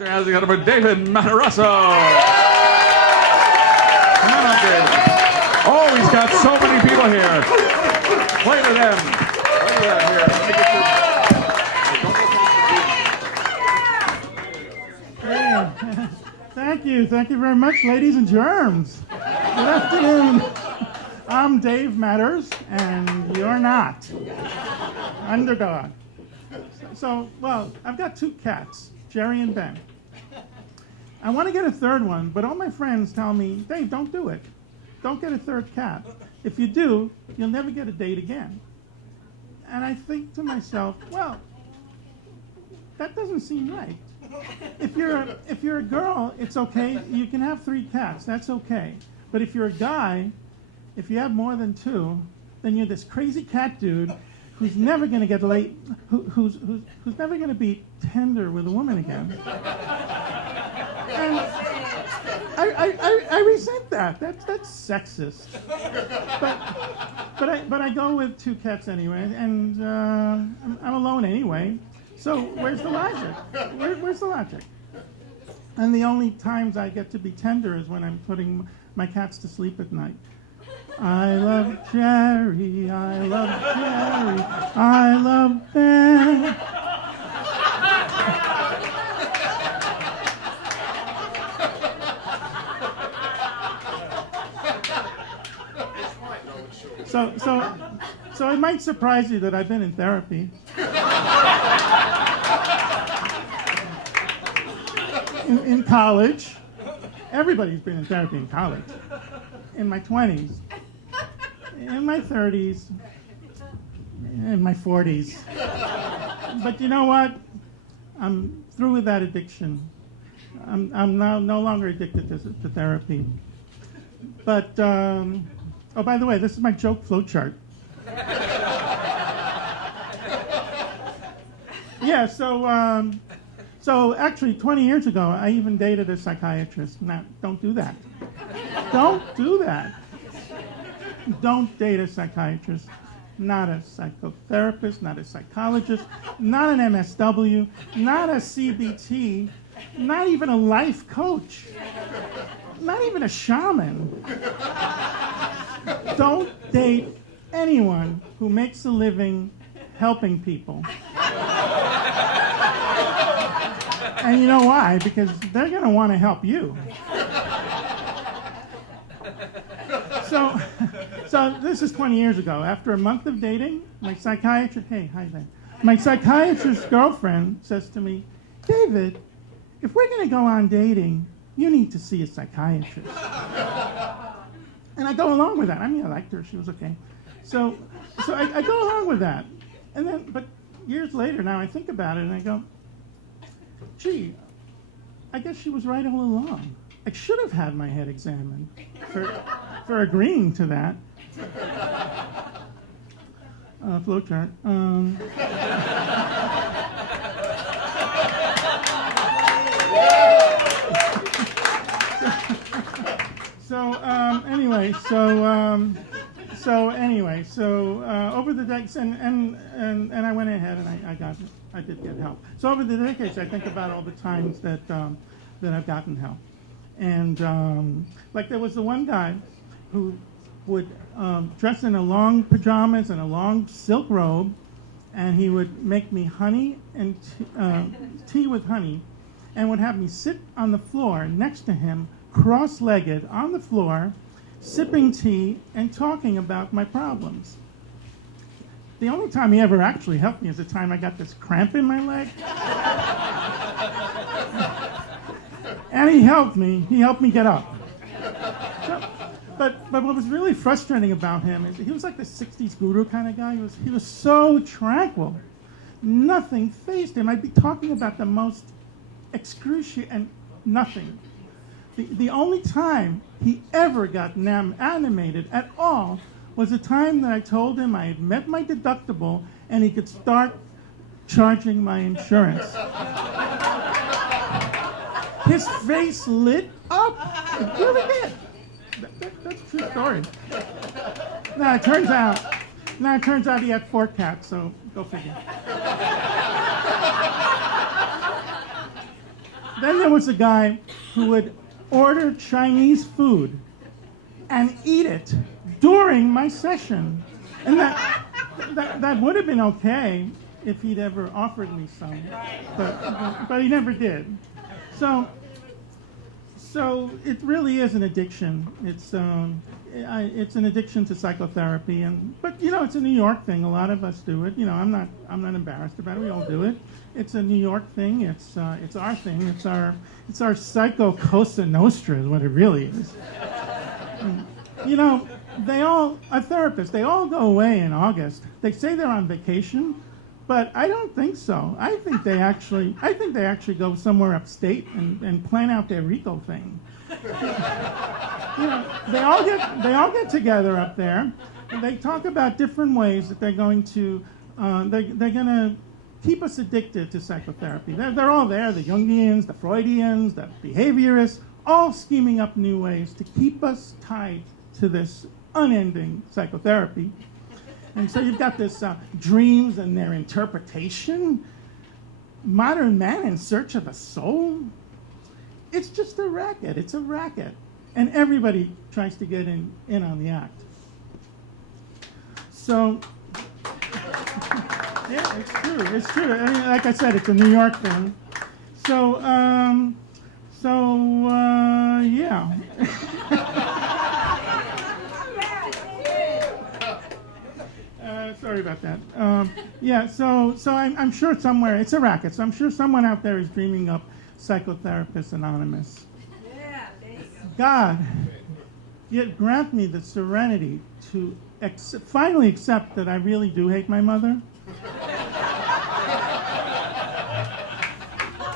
your hands together for David Matarasso. Come on up, David. Oh, he's got so many people here. Play to them. Play to them here. Let me get Hey, thank you very much, ladies and germs. Good afternoon. I'm Dave Matters, and you're not. Underdog. Well, I've got two cats, Jerry and Ben. I want to get a third one, but all my friends tell me, Dave, don't do it. Don't get a third cat. If you do, you'll never get a date again. And I think to myself, well, that doesn't seem right. If you're a girl, it's okay. You can have 3 cats. That's okay. But if you're a guy, if you have more than 2, then you're this crazy cat dude who's never going to get laid, who's never going to be tender with a woman again. And I resent that. That's sexist. But I go with 2 cats anyway, and I'm alone anyway. So where's the logic? Where's the logic? And the only times I get to be tender is when I'm putting my cats to sleep at night. I love Jerry, I love Jerry, I love Ben. So it might surprise you that I've been in therapy. In college. Everybody's been in therapy in college. In my 20s. In my 30s. In my 40s. But you know what? I'm through with that addiction. I'm now no longer addicted to therapy. But, oh, by the way, this is my joke flowchart. Yeah, so actually 20 years ago, I even dated a psychiatrist. Now, don't do that. Don't do that. Don't date a psychiatrist, not a psychotherapist, not a psychologist, not an MSW, not a CBT, not even a life coach, not even a shaman. Don't date anyone who makes a living helping people. And you know why? Because they're going to want to help you. So this is 20 years ago. After a month of dating, my psychiatrist, hey, hi there. My psychiatrist's girlfriend says to me, David, if we're going to go on dating, you need to see a psychiatrist. And I go along with that. I mean, I liked her. She was okay. So I go along with that. And then, but years later, now I think about it and I go, gee, I guess she was right all along. I should have had my head examined for agreeing to that. Flowchart. So over the decades, and I went ahead and I did get help. So over the decades, I think about all the times that I've gotten help. And like there was the one guy who would dress in a long pajamas and a long silk robe, and he would make me honey and tea with honey, and would have me sit on the floor next to him, cross-legged on the floor, sipping tea and talking about my problems. The only time he ever actually helped me is the time I got this cramp in my leg. And he helped me get up. But what was really frustrating about him is he was like the 60s guru kind of guy. He was so tranquil. Nothing fazed him. I'd be talking about the most excruciating, and nothing. The only time he ever got animated at all was the time that I told him I had met my deductible and he could start charging my insurance. His face lit up. It really did. That's a true story. Now it turns out he had 4 cats, so go figure. Then there was a guy who would order Chinese food and eat it during my session. And that would have been okay if he'd ever offered me some, but he never did. So it really is an addiction. It's an addiction to psychotherapy, but it's a New York thing. A lot of us do it. I'm not embarrassed about it. We all do it. It's a New York thing. It's our thing. It's our psycho Cosa Nostra is what it really is. Our therapists, they all go away in August. They say they're on vacation, but I don't think so. I think they actually go somewhere upstate and plan out their Rico thing. They all get together up there, and they talk about different ways that they're going to keep us addicted to psychotherapy. They're all there, the Jungians, the Freudians, the behaviorists, all scheming up new ways to keep us tied to this unending psychotherapy. And so you've got this dreams and their interpretation, modern man in search of a soul. It's just a racket. It's a racket. And everybody tries to get in on the act. So, yeah, it's true. It's true. I mean, like I said, it's a New York thing. So yeah. Sorry about that. Yeah, so I'm sure somewhere, it's a racket, so I'm sure someone out there is dreaming up Psychotherapists Anonymous. Yeah, there you go. God, yet grant me the serenity to finally accept that I really do hate my mother.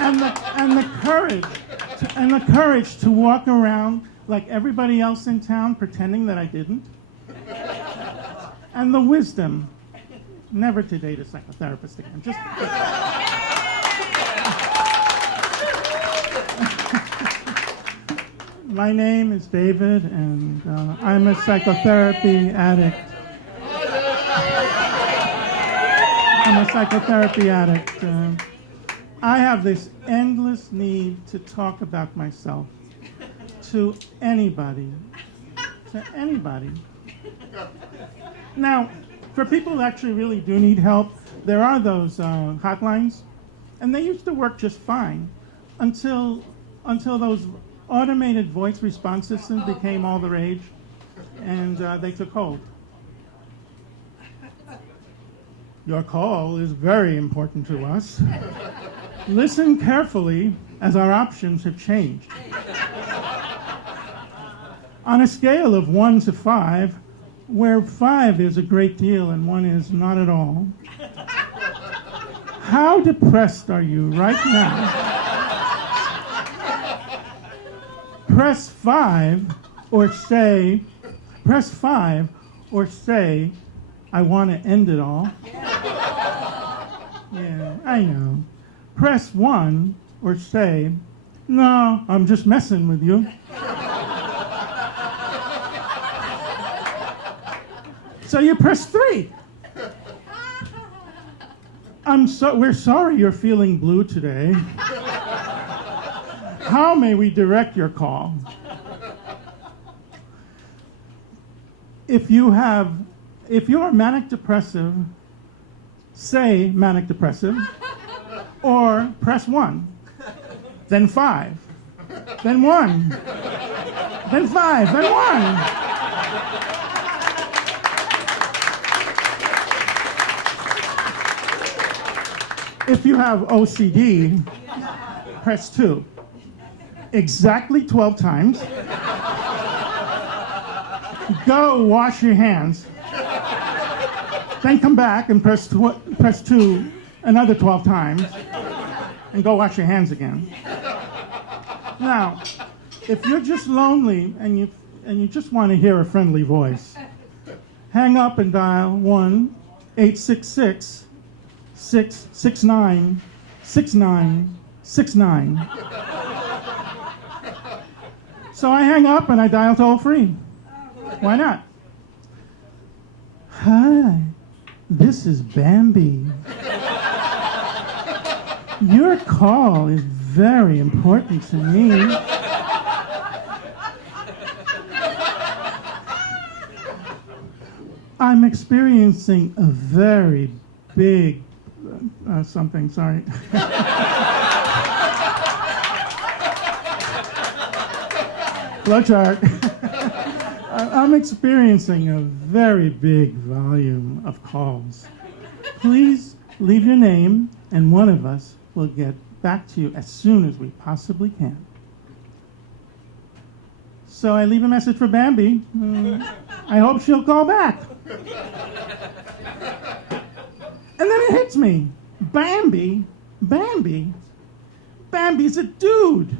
and the courage to walk around like everybody else in town pretending that I didn't. And the wisdom never to date a psychotherapist again. My name is David, and I'm a psychotherapy addict. I have this endless need to talk about myself to anybody. Now, for people who actually really do need help, there are those hotlines, and they used to work just fine until those automated voice response systems became all the rage, and they took hold. Your call is very important to us. Listen carefully, as our options have changed. On a scale of 1 to 5, where 5 is a great deal and 1 is not at all, how depressed are you right now? Press 5 or say, I want to end it all. Yeah, I know. Press 1 or say, no, I'm just messing with you. So you press 3. We're sorry you're feeling blue today. How may we direct your call? If you're manic depressive, say manic depressive, or press 1, then 5, then 1, then 5, then 1. If you have OCD, press 2. Exactly 12 times. Go wash your hands. Then come back and press 2 another 12 times. And go wash your hands again. Now, if you're just lonely and you just want to hear a friendly voice, hang up and dial 1-866-669-6969. So I hang up and I dial toll free. Why not? Hi, this is Bambi. Your call is very important to me. I'm experiencing a very big something, sorry. Flowchart. I'm experiencing a very big volume of calls. Please leave your name, and one of us will get back to you as soon as we possibly can. So I leave a message for Bambi. I hope she'll call back. And then it hits me. Bambi? Bambi's a dude.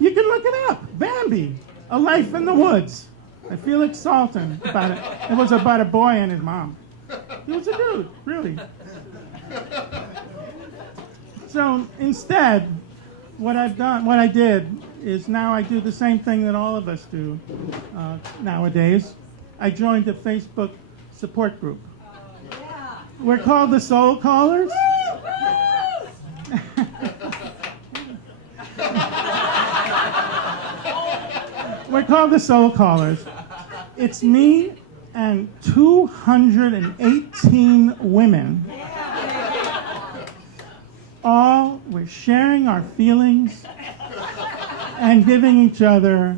You can look it up. Bambi, A Life in the Woods. I feel like Salton about it. It was about a boy and his mom. He was a dude, really. So instead, what I did is now I do the same thing that all of us do nowadays. I joined a Facebook support group. We're called the Soul Callers. We're called the Soul Callers. It's me and 218 women. All we're sharing our feelings and giving each other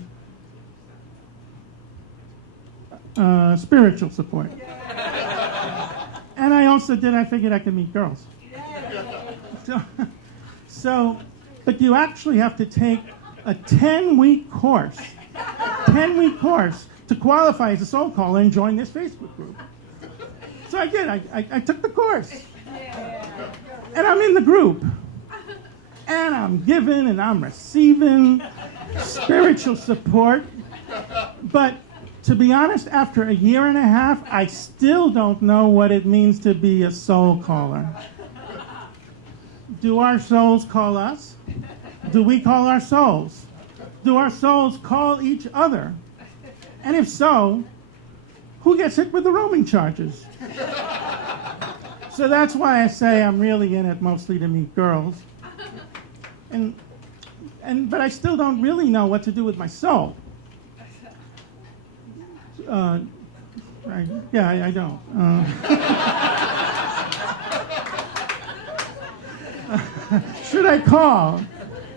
spiritual support. And I figured I could meet girls. But you actually have to take a 10-week course. 10-week course to qualify as a soul caller and join this Facebook group. So I did. I took the course. And I'm in the group. And I'm giving and I'm receiving spiritual support. But to be honest, after a year and a half, I still don't know what it means to be a soul caller. Do our souls call us? Do we call our souls? Do our souls call each other? And if so, who gets hit with the roaming charges? So that's why I say I'm really in it mostly to meet girls. But I still don't really know what to do with my soul. I don't. Should I call?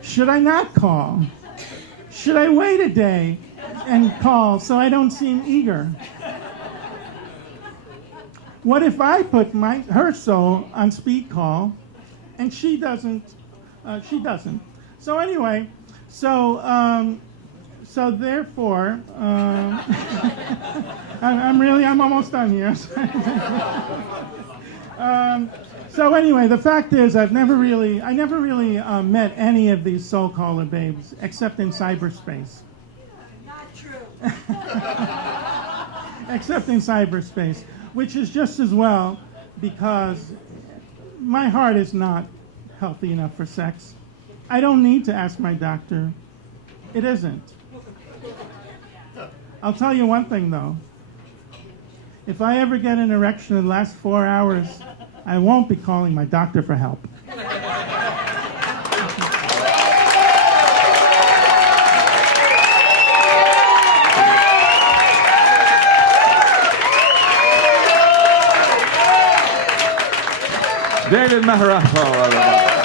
Should I not call? Should I wait a day and call so I don't seem eager? What if I put her soul on speed call and she doesn't? So anyway, therefore, I'm almost done here. So anyway, the fact is, I never really met any of these soul caller babes except in cyberspace. Not true. Except in cyberspace, which is just as well because my heart is not healthy enough for sex. I don't need to ask my doctor. It isn't. I'll tell you one thing though. If I ever get an erection in the last 4 hours, I won't be calling my doctor for help. David Matarasso, everybody.